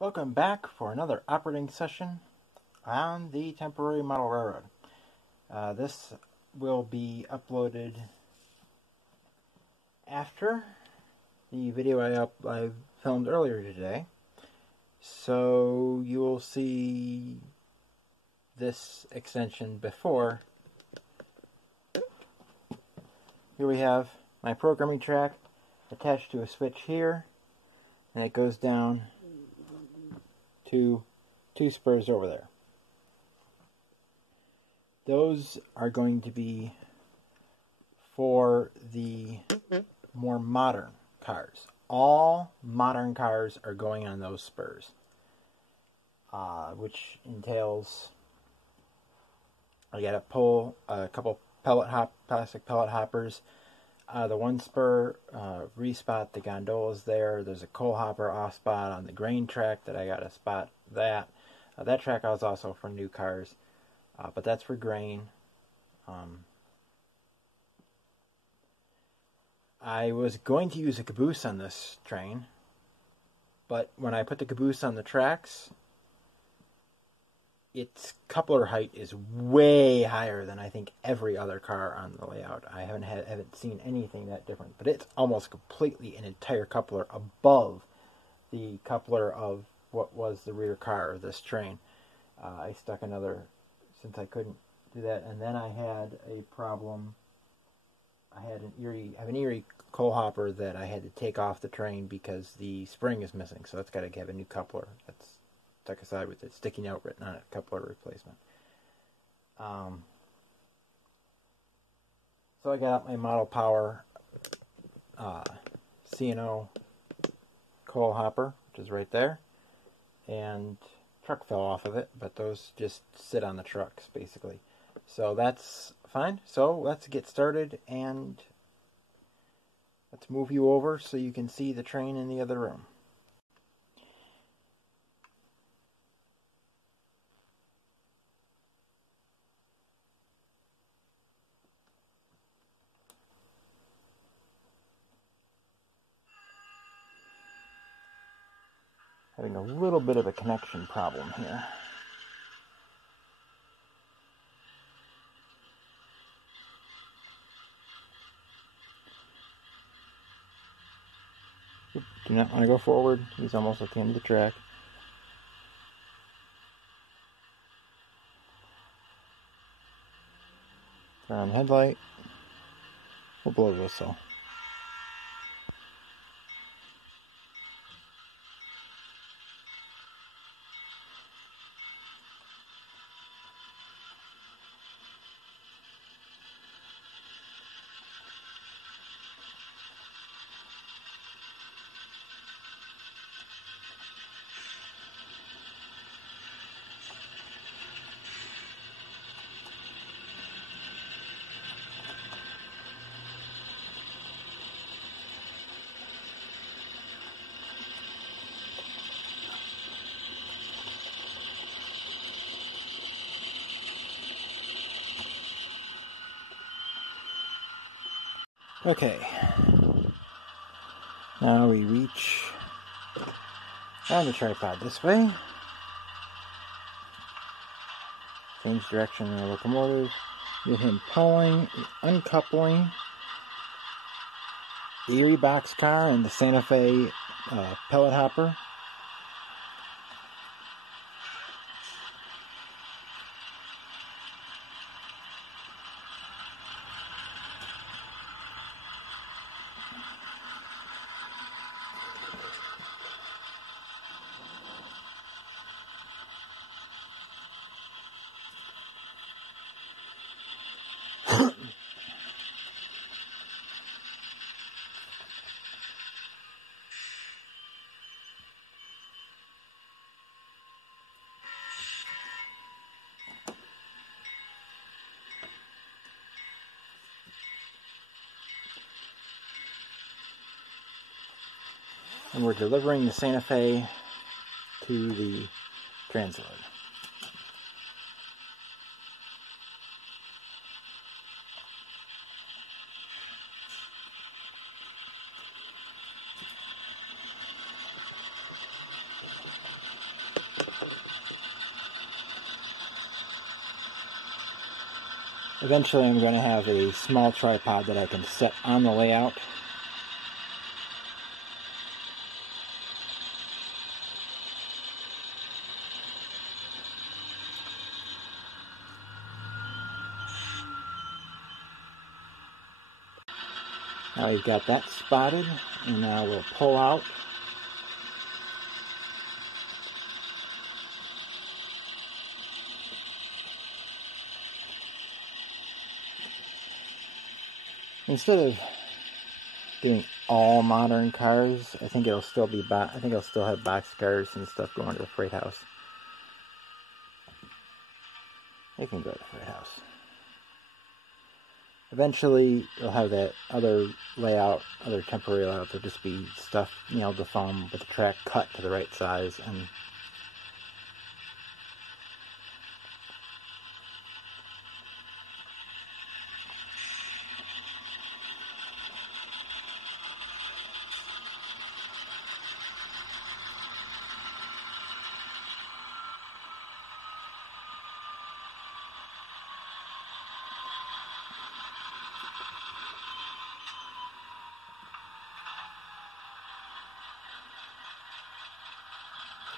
Welcome back for another operating session on the temporary model railroad. This will be uploaded after the video I filmed earlier today. So you will see this extension before. Here we have my programming track attached to a switch here, and it goes down to two spurs over there. Those are going to be for the more modern cars. All modern cars are going on those spurs, which entails I got to pull a couple plastic pellet hoppers. The one spur respot the gondolas there. There's a coal hopper off spot on the grain track that I got to spot that. That track is also for new cars, but that's for grain. I was going to use a caboose on this train, but when I put the caboose on the tracks, its coupler height is way higher than I think every other car on the layout. I haven't seen anything that different, but it's almost completely an entire coupler above the coupler of what was the rear car of this train. I stuck another, since I couldn't do that, and then I had a problem. I have an Erie coal hopper that I had to take off the train because the spring is missing, so that's got to have a new coupler. That's stuck aside with it sticking out written on it, coupler replacement. So I got out my Model Power C&O coal hopper, which is right there, and truck fell off of it, but those just sit on the trucks basically. So that's fine. So let's get started and let's move you over so you can see the train in the other room. Having a little bit of a connection problem here. Do not want to go forward. He's almost at the end of the track. Turn on headlight. We'll blow the whistle. Okay, now we reach on the tripod this way, change direction in the locomotive, get him pulling, uncoupling the Erie boxcar and the Santa Fe pellet hopper. And we're delivering the Santa Fe to the transload. Eventually I'm going to have a small tripod that I can set on the layout. Now we've got that spotted, and now we'll pull out. Instead of doing all modern cars, I think it'll still be I think it'll still have box cars and stuff going to the freight house. They can go to the freight house. Eventually, you'll have that other layout, other temporary layout. There'll just be stuff nailed to foam with the track cut to the right size, and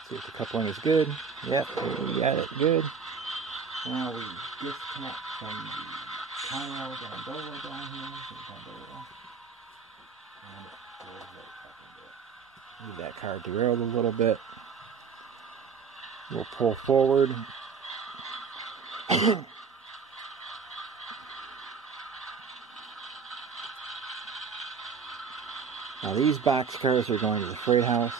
see if the coupling is good. Yep, we got it good. Now we disconnect from the tonneau gondola down here. Leave that car derailed a little bit. We'll pull forward. Now these box cars are going to the freight house.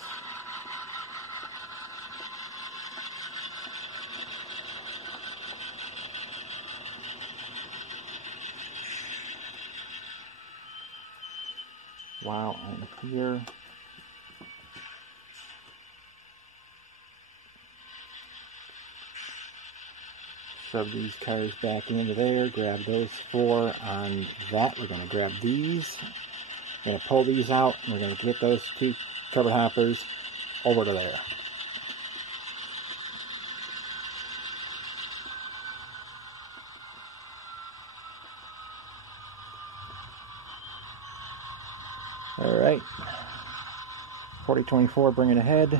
Wow, and here. Shove these cars back into there, grab those 4 on that. We're going to grab these. We're going to pull these out, and we're going to get those 2 cover hoppers over to there. Alright, 4024, bring it ahead.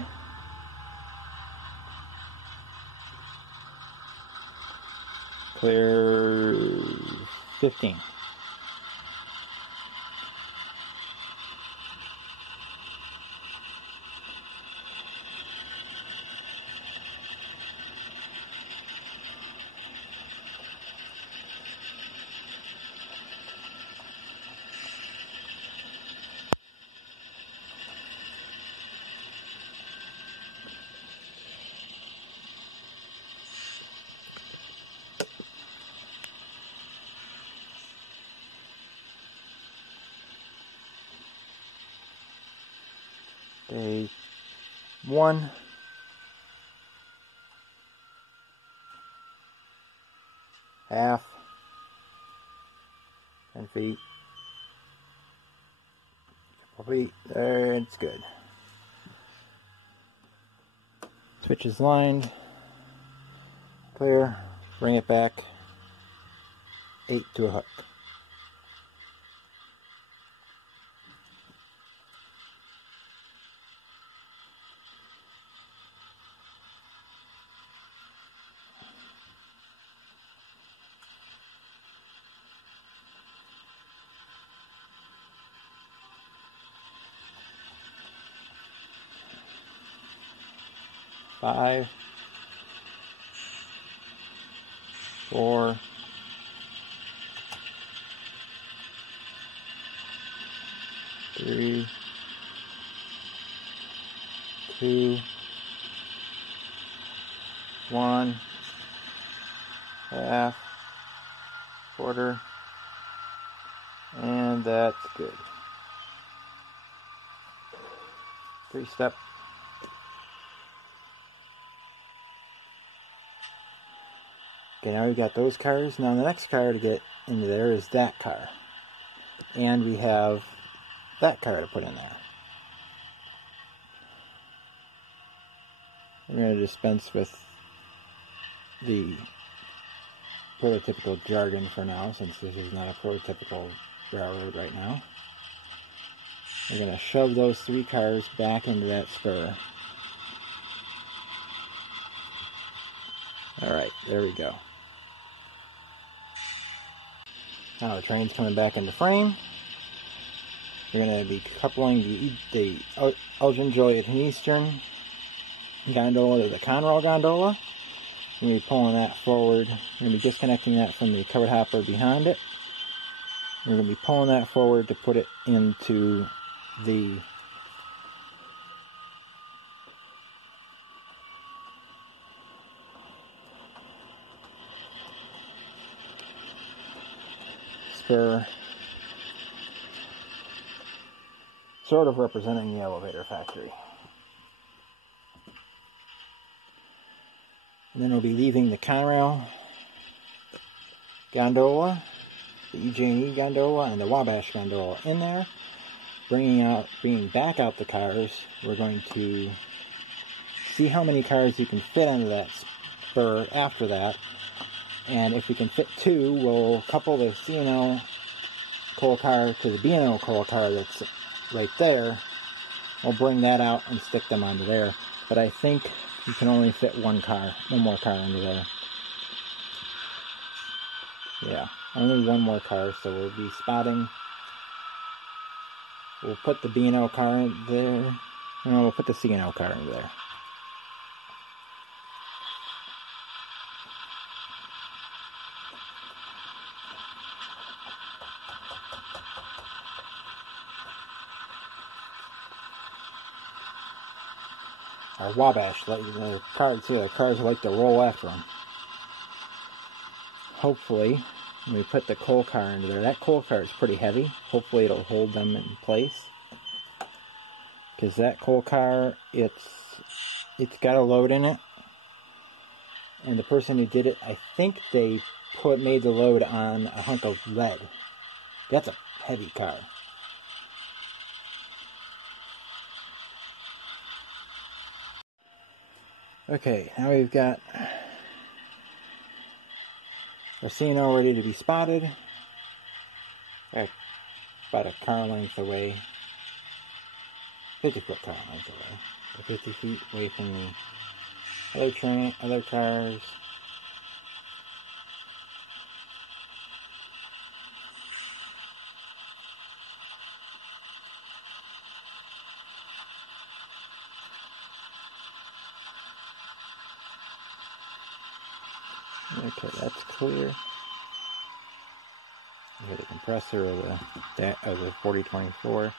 Clear 15. Day 1. Half. 10 feet. Couple feet. There, it's good. Switch is lined. Clear. Bring it back. 8 to a hook. Five, 4, 3, 2, 1, half, quarter, and that's good. 3-step. Okay, now we've got those cars. Now the next car to get into there is that car. And we have that car to put in there. We're going to dispense with the prototypical jargon for now, since this is not a prototypical railroad right now. We're going to shove those 3 cars back into that spur. Alright, there we go. Now the train's coming back into frame. We're going to be coupling the Elgin Joliet and Eastern gondola to the Conrail gondola. We're going to be pulling that forward. We're going to be disconnecting that from the covered hopper behind it. We're going to be pulling that forward to put it into the spur, sort of representing the elevator factory. And then we'll be leaving the Conrail gondola, the EJ&E gondola, and the Wabash gondola in there. Bringing back out the cars. We're going to see how many cars you can fit onto that spur after that. And if we can fit 2, we'll couple the C&L coal car to the B&O coal car that's right there. We'll bring that out and stick them onto there. But I think you can only fit one more car under there. Yeah, only one more car, so we'll be spotting. We'll put the B&O car in there. No, we'll put the C&L car in there. Our Wabash, the cars like to roll after them. Hopefully, when we put the coal car into there, that coal car is pretty heavy. Hopefully it'll hold them in place. Because that coal car, it's got a load in it. And the person who did it, I think they made the load on a hunk of lead. That's a heavy car. Okay, now we've got our C&O ready to be spotted. About a car length away. 50-foot car length away. So 50 feet away from the other cars. Okay, that's clear. We have the compressor of the 4024.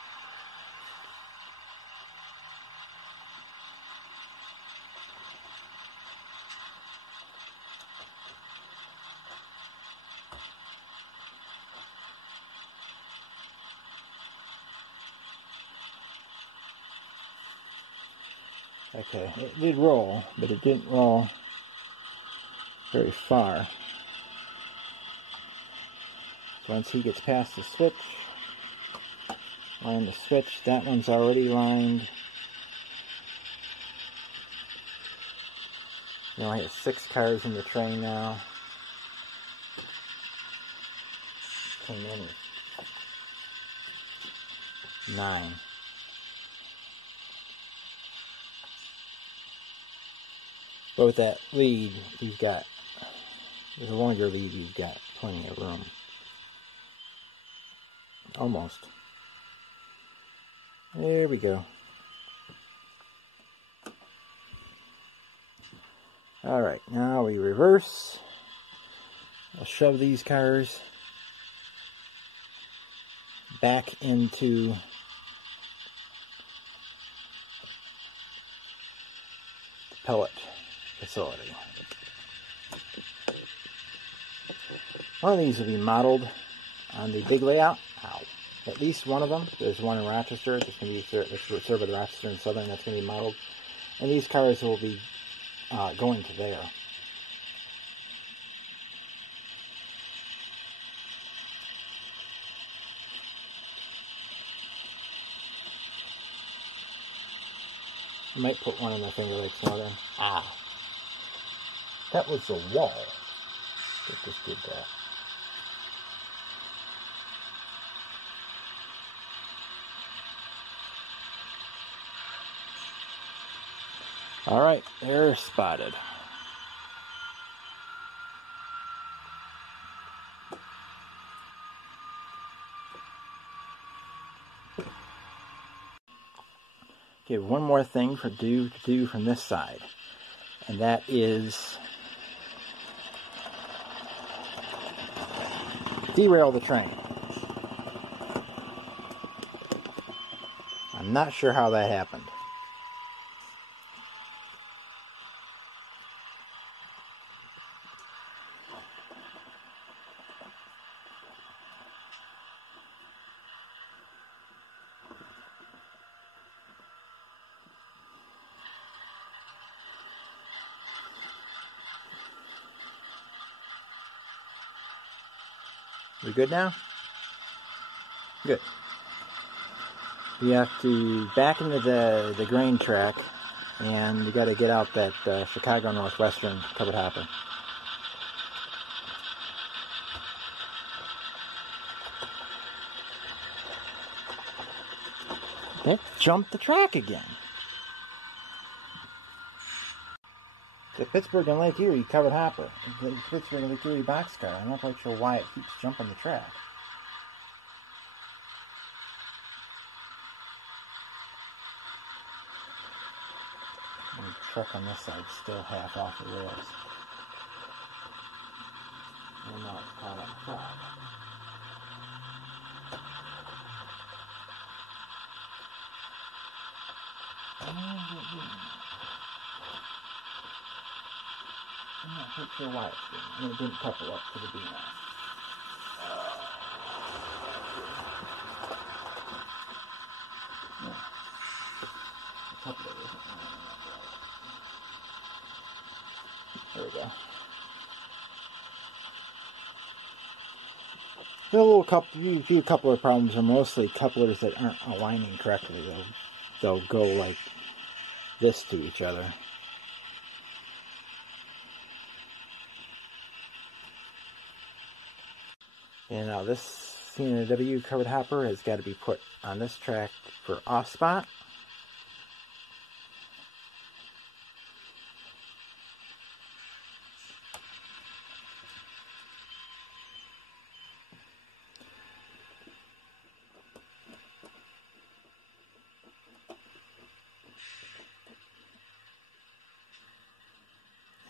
Okay, it did roll, but it didn't roll very far. Once he gets past the switch, line the switch. That one's already lined. We only have 6 cars in the train now. Came in 9. But with that lead, with a longer lead, you've got plenty of room. Almost. There we go. Alright, now we reverse. I'll shove these cars back into the pellet facility. One of these will be modeled on the big layout. At least one of them. There's one in Rochester. It's going to be served by the Rochester and Southern. That's going to be modeled. And these cars will be going to there. I might put one in the Finger Lakes Northern. That was the wall. It just did that. Alright, error spotted. Okay, one more thing to do from this side, and that is derail the train. I'm not sure how that happened. We good now? Good. We have to back into the grain track, and we got to get out that Chicago Northwestern covered hopper. It jumped the track again. The Pittsburgh and Lake Erie covered hopper. The Pittsburgh and Lake Erie boxcar. I'm not quite sure why it keeps jumping the track. And the truck on this side is still half off the rails. And now it's caught on the track. I'm not quite sure why it's doing it. And it didn't couple up to the beam. No. The coupler isn't lining up right. There we go. A few coupler problems are mostly couplers that aren't aligning correctly. They'll go like this to each other. And now this C&W covered hopper has got to be put on this track for off spot.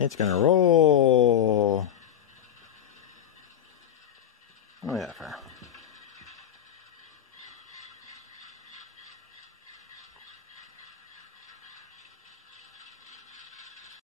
It's going to roll